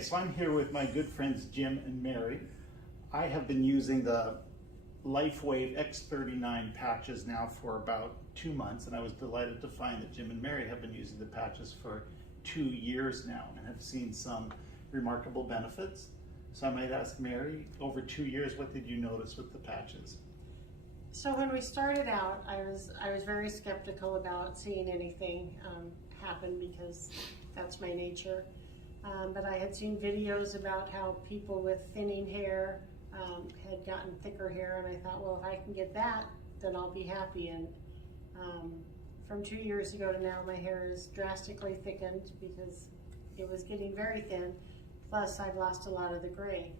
So I'm here with my good friends Jim and Mary. I have been using the LifeWave X39 patches now for about 2 months, and I was delighted to find that Jim and Mary have been using the patches for 2 years now and have seen some remarkable benefits. So I might ask Mary, over 2 years, what did you notice with the patches? So when we started out, I was very skeptical about seeing anything happen because that's my nature. But I had seen videos about how people with thinning hair had gotten thicker hair, and I thought, well, if I can get that, then I'll be happy. And from 2 years ago to now, my hair is drastically thickened because it was getting very thin. Plus, I've lost a lot of the gray.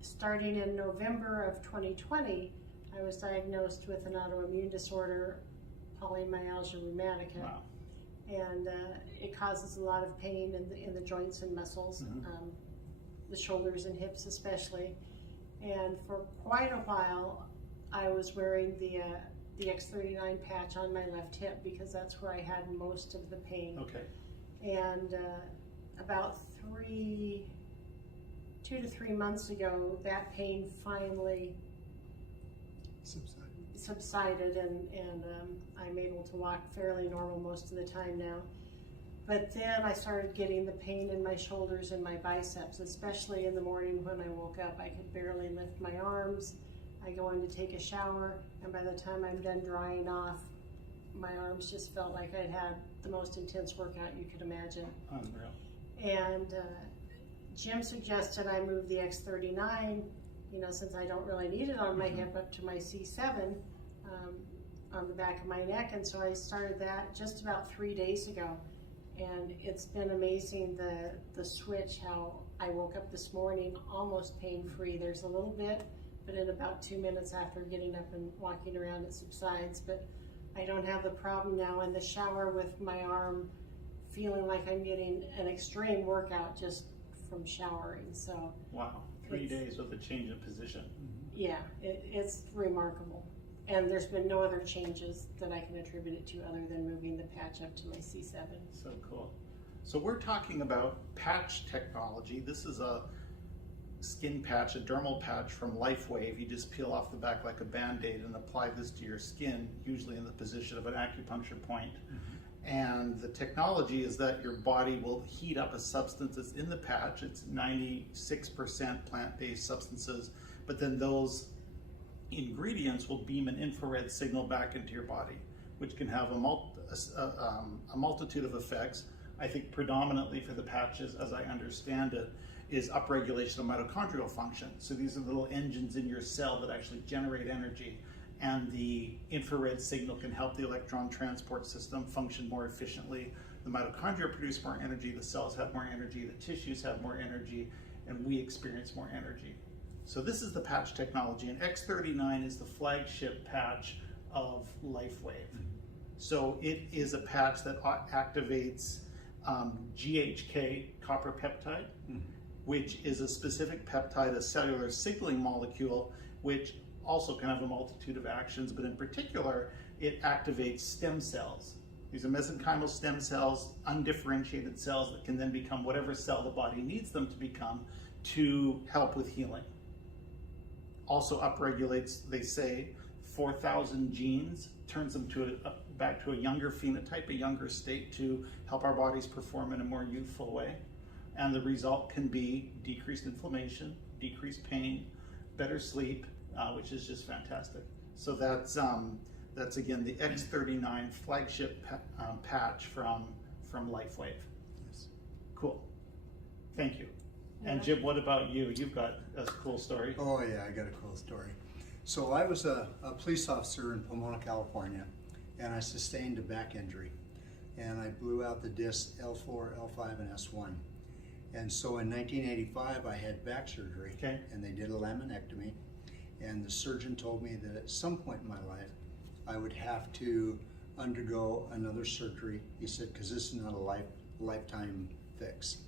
Starting in November of 2020, I was diagnosed with an autoimmune disorder, polymyalgia rheumatica. Wow. And it causes a lot of pain in the joints and muscles, the shoulders and hips especially. And for quite a while, I was wearing the X39 patch on my left hip because that's where I had most of the pain. Okay. And about 2 to 3 months ago, that pain finally subsided, and I'm able to walk fairly normal most of the time now. But then I started getting the pain in my shoulders and my biceps, especially in the morning when I woke up. I could barely lift my arms. I go in to take a shower, and by the time I'm done drying off, my arms just felt like I'd had the most intense workout you could imagine. Unreal. And Jim suggested I move the X39, since I don't really need it on my hip, up to my C7 on the back of my neck. And so I started that just about 3 days ago. And it's been amazing, the switch, how I woke up this morning almost pain-free. There's a little bit, but in about 2 minutes after getting up and walking around, it subsides. But I don't have the problem now in the shower with my arm feeling like I'm getting an extreme workout just from showering. So wow, 3 days with a change of position. Yeah, it's remarkable. And there's been no other changes that I can attribute it to other than moving the patch up to my C7. So cool. So we're talking about patch technology. This is a skin patch, a dermal patch from LifeWave. You just peel off the back like a Band-Aid and apply this to your skin, usually in the position of an acupuncture point. And the technology is that your body will heat up a substance that's in the patch. It's 96% plant-based substances, but then those ingredients will beam an infrared signal back into your body, which can have a multitude of effects. I think predominantly for the patches, as I understand it, is upregulation of mitochondrial function. So these are little engines in your cell that actually generate energy, and the infrared signal can help the electron transport system function more efficiently. The mitochondria produce more energy, the cells have more energy, the tissues have more energy, and we experience more energy. So this is the patch technology, and X39 is the flagship patch of LifeWave. So it is a patch that activates GHK, copper peptide, which is a specific peptide, a cellular signaling molecule, which also can have a multitude of actions, but in particular, it activates stem cells. These are mesenchymal stem cells, undifferentiated cells that can then become whatever cell the body needs them to become to help with healing. Also upregulates, they say, 4,000 genes, turns them to back to a younger phenotype, a younger state, to help our bodies perform in a more youthful way. And the result can be decreased inflammation, decreased pain, better sleep, which is just fantastic. So that's again the X39 flagship patch from LifeWave. Yes. Cool. Thank you. And Jim, what about you? You've got a cool story. Oh yeah, I got a cool story. So I was a police officer in Pomona, California, and I sustained a back injury. And I blew out the discs L4, L5, and S1. And so in 1985, I had back surgery, and they did a laminectomy. And the surgeon told me that at some point in my life, I would have to undergo another surgery. He said, because this is not a lifetime fix.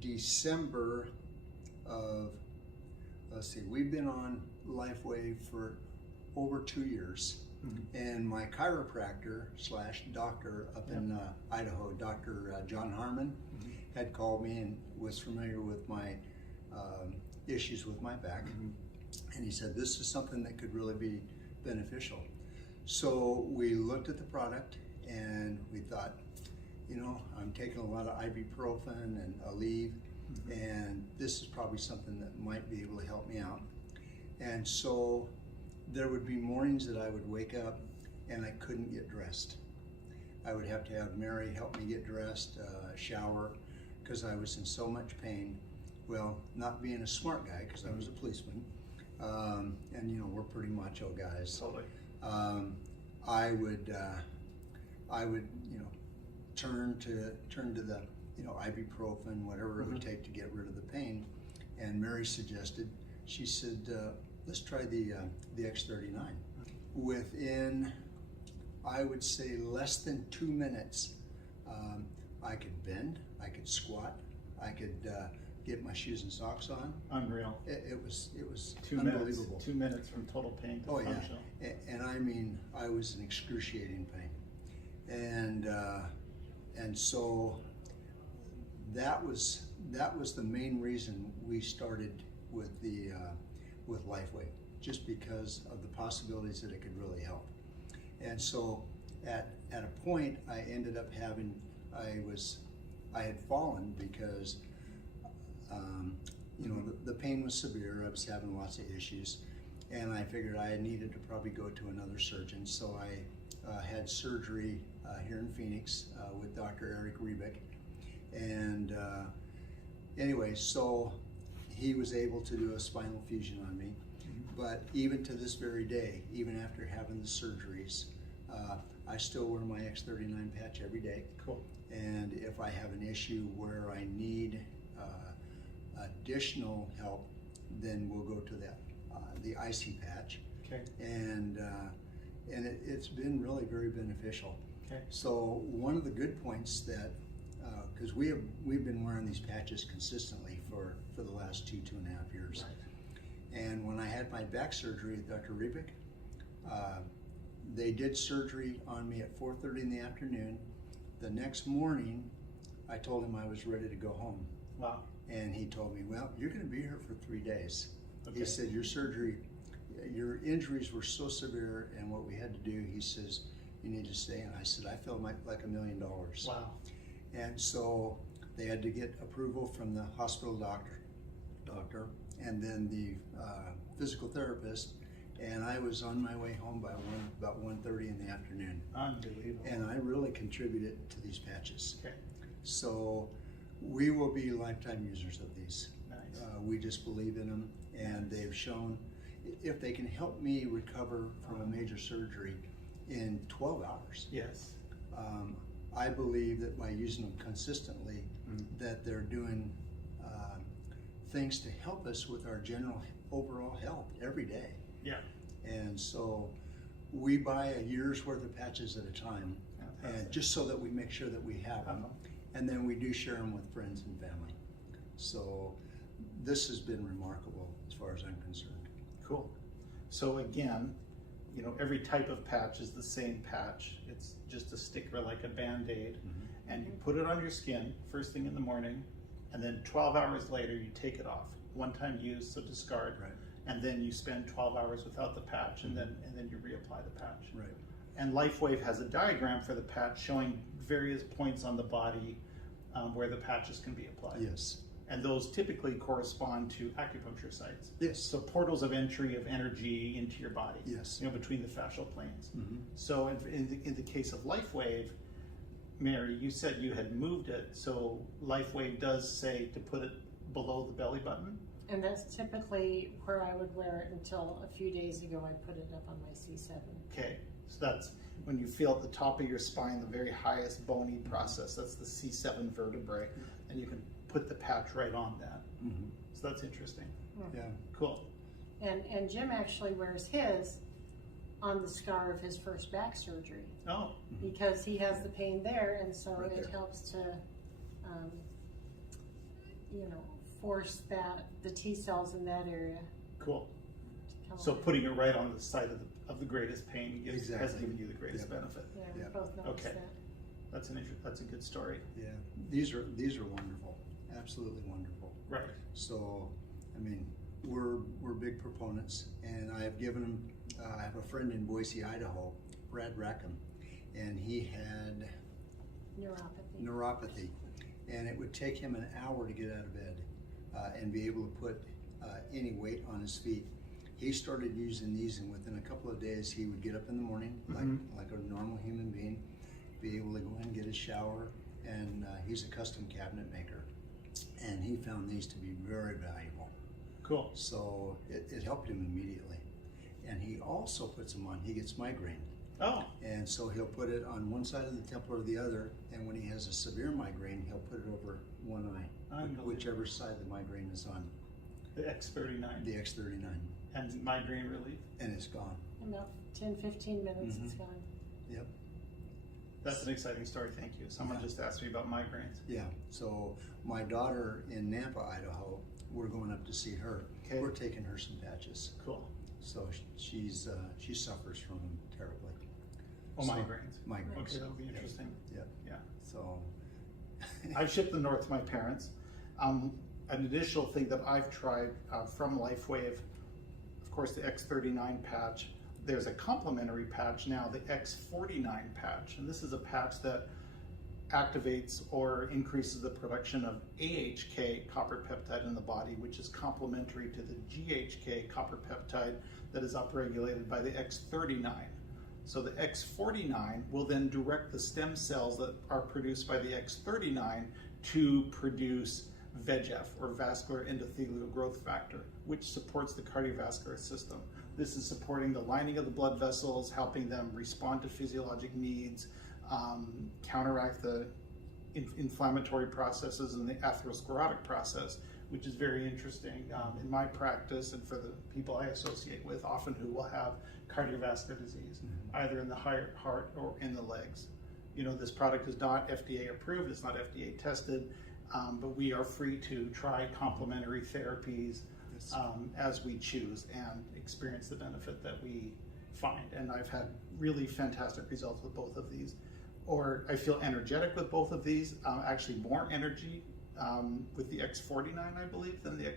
December of, let's see, we've been on LifeWave for over 2 years. And my chiropractor slash doctor up in Idaho, Dr. John Harmon, had called me and was familiar with my issues with my back. And he said, this is something that could really be beneficial. So we looked at the product and we thought, you know, I'm taking a lot of ibuprofen and Aleve, and this is probably something that might be able to help me out. And so there would be mornings that I would wake up and I couldn't get dressed. I would have to have Mary help me get dressed, shower, because I was in so much pain. Well, not being a smart guy, because I was a policeman, and you know, we're pretty macho guys. Totally. I would, you know, turn to the, you know, ibuprofen, whatever it would take to get rid of the pain. And Mary suggested, she said, let's try the X39. Within, I would say, less than 2 minutes, I could bend, I could squat, I could get my shoes and socks on. Unreal. It was 2 unbelievable. minutes. 2 minutes from total pain to functional. Yeah. And I mean, I was in excruciating pain, and so that was the main reason we started with with LifeWave, just because of the possibilities that it could really help. And so at a point, I ended up having, I had fallen because you know, the pain was severe. I was having lots of issues, and I figured I needed to probably go to another surgeon. So I had surgery here in Phoenix with Dr. Eric Rebick, and anyway, so he was able to do a spinal fusion on me. But even to this very day, even after having the surgeries, I still wear my X39 patch every day. Cool. And if I have an issue where I need additional help, then we'll go to that the IC patch. Okay. And it's been really very beneficial. Okay. So one of the good points that because we've been wearing these patches consistently for the last 2.5 years. Right. And when I had my back surgery with Dr. Rebick, they did surgery on me at 4:30 in the afternoon. The next morning, I told him I was ready to go home. Wow. And he told me, well, you're going to be here for 3 days. Okay. He said, your surgery, your injuries were so severe, and what we had to do, he says, you need to stay. And I said, I feel like $1 million. Wow. And so they had to get approval from the hospital doctor, and then the physical therapist. And I was on my way home by about 1:30 in the afternoon. Unbelievable. And I really contributed to these patches. Okay. So we will be lifetime users of these. Nice. We just believe in them, and they've shown if they can help me recover from a major surgery in 12 hours. Yes. I believe that by using them consistently, that they're doing things to help us with our general overall health every day. Yeah. And so we buy a year's worth of patches at a time, and just so that we make sure that we have them. And then we do share them with friends and family. So this has been remarkable as far as I'm concerned. Cool. So again, you know, every type of patch is the same patch. It's just a sticker like a Band-Aid, and you put it on your skin first thing in the morning, and then 12 hours later you take it off. One-time use, so discard. Right. And then you spend 12 hours without the patch, and then you reapply the patch. Right. And LifeWave has a diagram for the patch showing various points on the body where the patches can be applied. Yes. And those typically correspond to acupuncture sites. Yes. So portals of entry of energy into your body. Yes. You know, between the fascial planes. So in the case of LifeWave, Mary, you said you had moved it. So LifeWave does say to put it below the belly button. And that's typically where I would wear it until a few days ago I put it up on my C7. Okay, so that's when you feel at the top of your spine, the very highest bony process, that's the C7 vertebrae, and you can put the patch right on that. So that's interesting. Yeah. Cool. And Jim actually wears his on the scar of his first back surgery. Oh. Because he has the pain there, and so Right it there. helps to, you know, force the T cells in that area Cool. to come So on. putting it right on the site of the greatest pain has Exactly. given you the greatest Yep. benefit. Yeah, we Yeah. both noticed Okay. that. That's that's a good story. Yeah, these are wonderful, absolutely wonderful. Right. So, I mean, we're big proponents, and I have given them. I have a friend in Boise, Idaho, Brad Rackham, and he had neuropathy, and it would take him an hour to get out of bed and be able to put any weight on his feet. He started using these, and within a couple of days, he would get up in the morning like a normal human being, be able to go in and get a shower, and he's a custom cabinet maker, and he found these to be very valuable. Cool. So it helped him immediately, and he also puts them on. He gets migraine. Oh. And so he'll put it on one side of the temple or the other, and when he has a severe migraine, he'll put it over one eye, whichever side the migraine is on. The X39. The X39. And migraine relief. And it's gone. In about 10-15 minutes, it's gone. Yep. That's an exciting story, thank you. Someone just asked me about migraines. Yeah, so my daughter in Nampa, Idaho, we're going up to see her. Okay. We're taking her some patches. Cool. So she suffers from them terribly. Oh, So, migraines. Migraines. Okay, that'll be interesting. Yep. Yeah. So I've shipped them north to my parents. An additional thing that I've tried from LifeWave, of course, the X39 patch. There's a complementary patch now, the X49 patch, and this is a patch that activates or increases the production of AHK copper peptide in the body, which is complementary to the GHK copper peptide that is upregulated by the X39. So the X49 will then direct the stem cells that are produced by the X39 to produce VEGF, or vascular endothelial growth factor, which supports the cardiovascular system. This is supporting the lining of the blood vessels, helping them respond to physiologic needs, counteract the inflammatory processes and the atherosclerotic process, which is very interesting in my practice and for the people I associate with, often who will have cardiovascular disease, either in the heart or in the legs. You know, this product is not FDA approved, it's not FDA tested, but we are free to try complementary therapies as we choose and experience the benefit that we find. And I've had really fantastic results with both of these. Or I feel energetic with both of these, actually more energy with the X49, I believe, than the